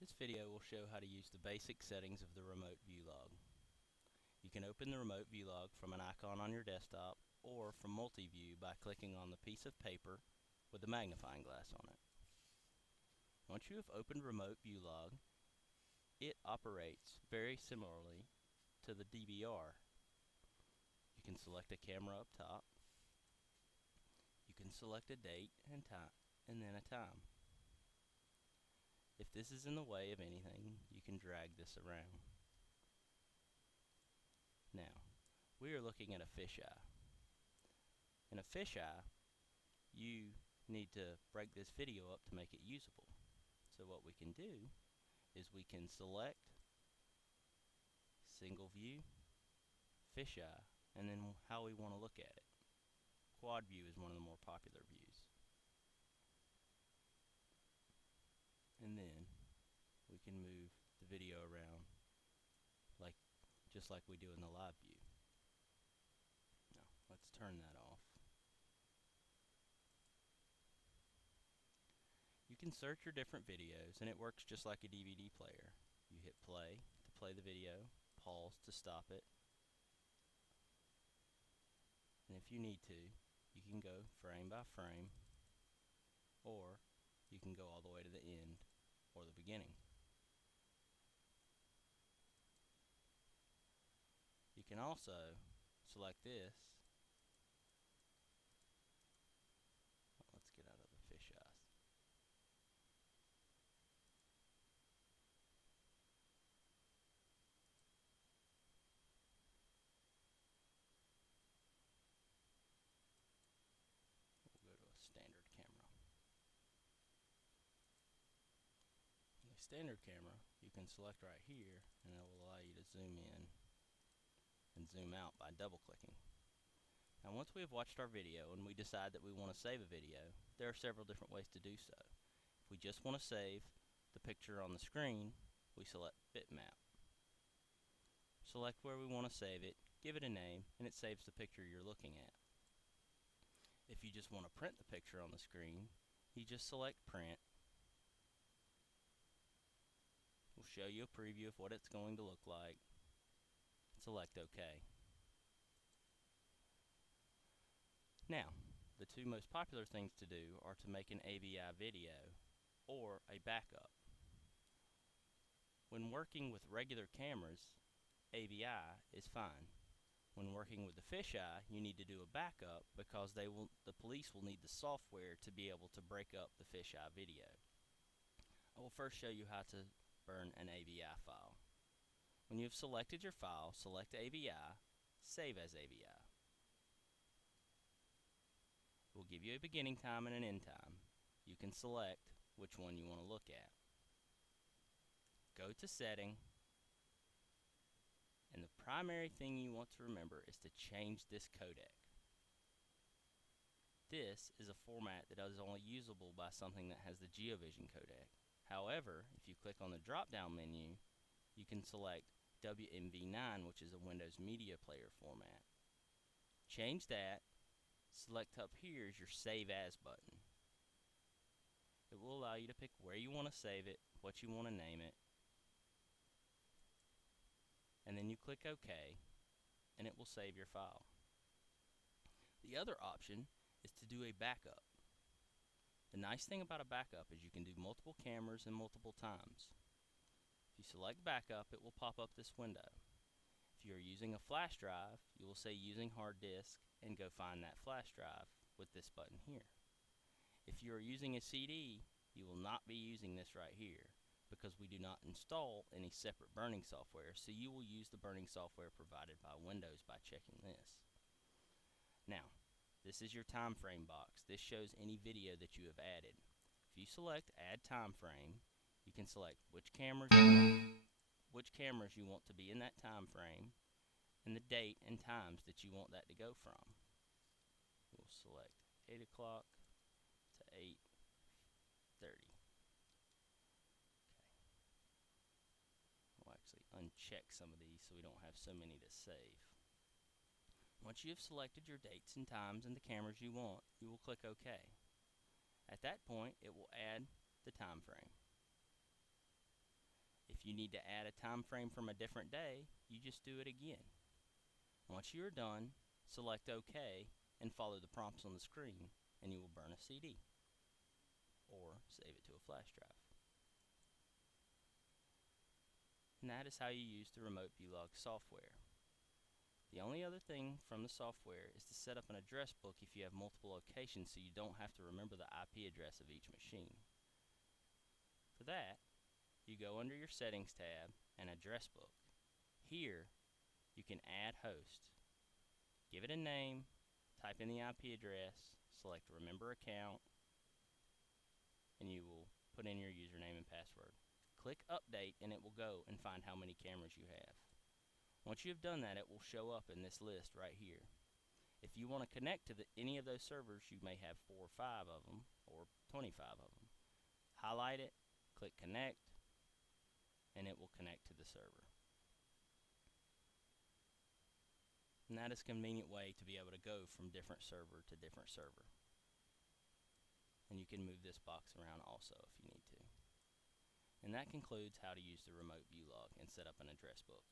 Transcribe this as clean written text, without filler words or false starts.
This video will show how to use the basic settings of the remote view log. You can open the remote view log from an icon on your desktop or from multi-view by clicking on the piece of paper with the magnifying glass on it. Once you have opened remote view log, it operates very similarly to the DVR. You can select a camera up top. You can select a date and time, and then a time. If this is in the way of anything, you can drag this around. Now, we are looking at a fisheye. In a fisheye, you need to break this video up to make it usable. So what we can do is we can select single view, fisheye, and then how we want to look at it. Quad view is one of the more popular views. And then we can move the video around just like we do in the live view. Now, let's turn that off. You can search your different videos, and it works just like a DVD player. You hit play to play the video, pause to stop it, and if you need to, you can go frame by frame, or you can go all the way to the end or the beginning. You can also select this. Let's get out of the fisheye. We'll go to a standard camera. In a standard camera, you can select right here, and it will allow you to zoom in and zoom out by double clicking. Now once we have watched our video and we decide that we want to save a video, there are several different ways to do so. If we just want to save the picture on the screen, we select bitmap. Select where we want to save it, give it a name, and it saves the picture you're looking at. If you just want to print the picture on the screen, you just select print. We'll show you a preview of what it's going to look like. Select OK. Now, the two most popular things to do are to make an AVI video or a backup. When working with regular cameras, AVI is fine. When working with the fisheye, you need to do a backup because the police will need the software to be able to break up the fisheye video. I will first show you how to burn an AVI file. When you have selected your file, select AVI, save as AVI. It will give you a beginning time and an end time. You can select which one you want to look at. Go to Setting, and the primary thing you want to remember is to change this codec. This is a format that is only usable by something that has the GeoVision codec. However, if you click on the drop-down menu, you can select WMV9, which is a Windows Media Player format. Change that. Select up here is your Save As button. It will allow you to pick where you want to save it, what you want to name it, and then you click OK, and it will save your file. The other option is to do a backup. The nice thing about a backup is you can do multiple cameras and multiple times. If you select backup, it will pop up this window. If you are using a flash drive, you will say using hard disk and go find that flash drive with this button here. If you are using a CD, you will not be using this right here because we do not install any separate burning software, so you will use the burning software provided by Windows by checking this. Now, this is your time frame box. This shows any video that you have added. If you select Add Time Frame, you can select which cameras you want to be in that time frame and the date and times that you want that to go from. We'll select 8 o'clock to 8:30. Okay. We'll actually uncheck some of these so we don't have so many to save. Once you have selected your dates and times and the cameras you want, you will click OK. At that point, it will add the time frame. If you need to add a time frame from a different day, you just do it again. Once you are done, select OK and follow the prompts on the screen, and you will burn a CD or save it to a flash drive. And that is how you use the Remote viewlog software. The only other thing from the software is to set up an address book if you have multiple locations, so you don't have to remember the IP address of each machine. For that, you go under your Settings tab and Address Book. Here, you can add host. Give it a name, type in the IP address, select Remember Account, and you will put in your username and password. Click Update and it will go and find how many cameras you have. Once you have done that, it will show up in this list right here. If you want to connect to any of those servers, you may have 4 or 5 of them, or 25 of them. Highlight it, click Connect, and it will connect to the server. And that is a convenient way to be able to go from different server to different server. And you can move this box around also if you need to. And that concludes how to use the Remote viewlog and set up an address book.